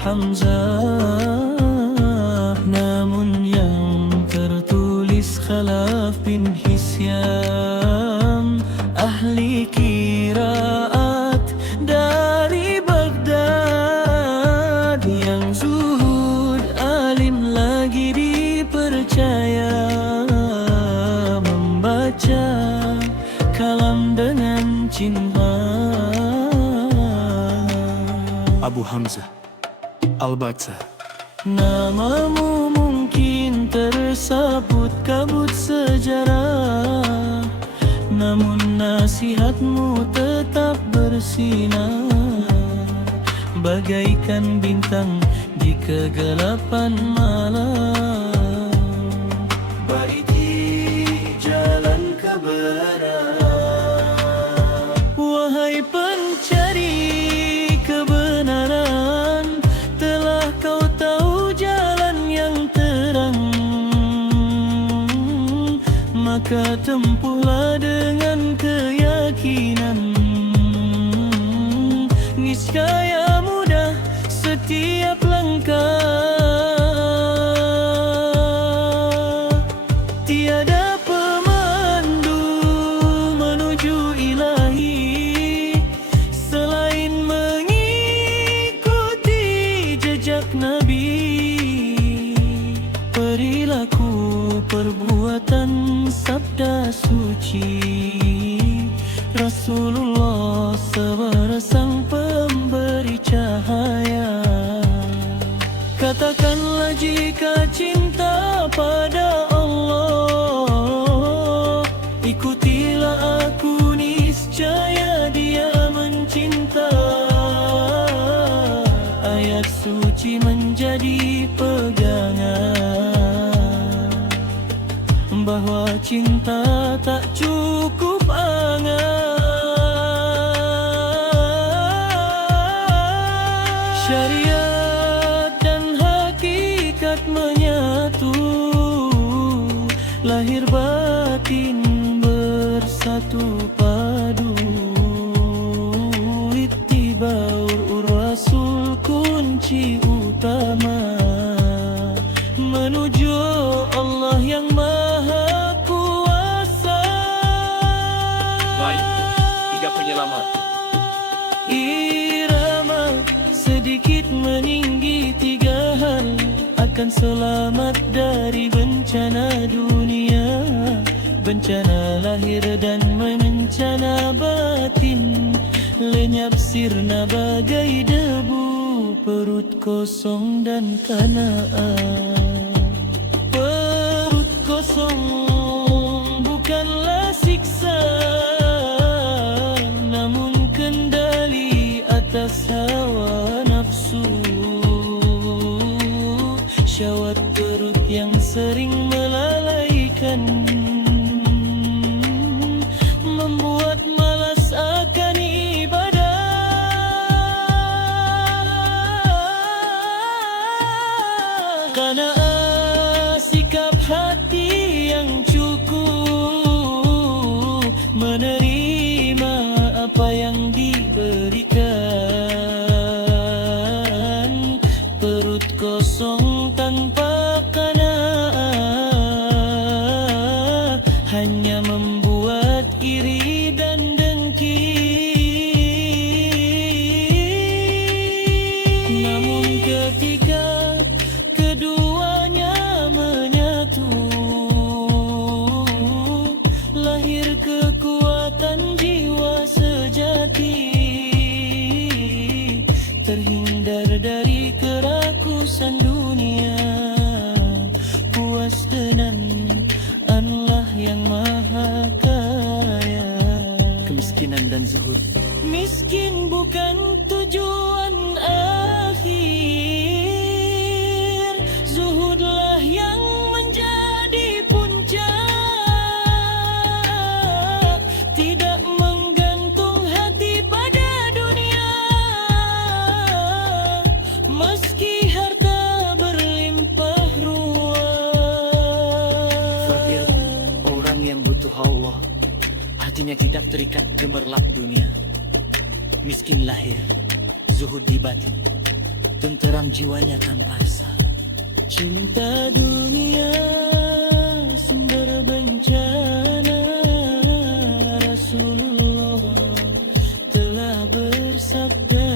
Hamzah, namun yang tertulis Khalaf bin Hisyam, ahli qiraat dari Baghdad, yang zuhud alim lagi dipercaya, membaca kalam dengan cinta. Abu Hamzah Al-Batta. Namamu mungkin tersabut kabut sejarah, namun nasihatmu tetap bersinar, bagaikan bintang di kegelapan malam. Baiki jalan kebenaran, wahai pencari kebenaran, telah kau tahu jalan yang terang, maka tempuhlah dengan keyakinan, niscaya mudah setiap langkah. Tiada pemandu menuju ilahi selain mengikuti jejak Nabi. Perilaku, perbuatan, sabda suci Rasulullah sebara sang pemberi cahaya. Katakanlah jika cinta pada Allah, ikutilah aku, niscaya Dia mencinta. Ayat suci menjadi pegangan bahwa cinta tak cukup angan. Syariat dan hakikat menyatu, lahir batin bersatu padu. Ittiba'ur Rasul kunci utama menuju Allah yang Maha Kuasa. Baik, 3 penyelamat. Irama sedikit meninggi 3 hal akan selamat dari bencana dunia, bencana lahir dan bencana batin. Lenyap sirna bagai debu, perut kosong dan kanaan. Perut kosong bukanlah siksa, namun kendali atas hawa nafsu. Syahwat perut yang sering melalaikan, membuat malas akan ibadah. Karena sikap hati yang cukup menerima apa yang diberikan, perut kosong tanpa qanaah hanya membuat iri dan dengki. Namun ketika keduanya menyatu, lahir kekuatan jiwa sejati, terhindar dari kerakusan dunia, puas dengan Allah yang Maha Kaya. Kemiskinan dan zuhud. Miskin bukan tujuan akhir, zuhudlah yang menjadi puncak. Tidak menggantung hati pada dunia, meski harta berlimpah ruah. Fakir, orang yang butuh Allah, hatinya tidak terikat gemerlap dunia. Miskin lahir, zuhud di batin, tenteram jiwanya tanpa asa. Cinta dunia sumber bencana. Rasulullah telah bersabda,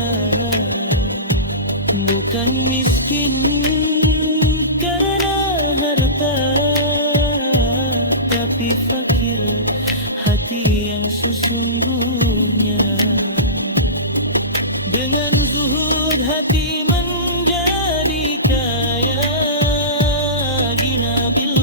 bukan miskin karena harta, tapi fakir hati yang sesungguhnya. Dengan zuhud hati menjadi kaya, gina bil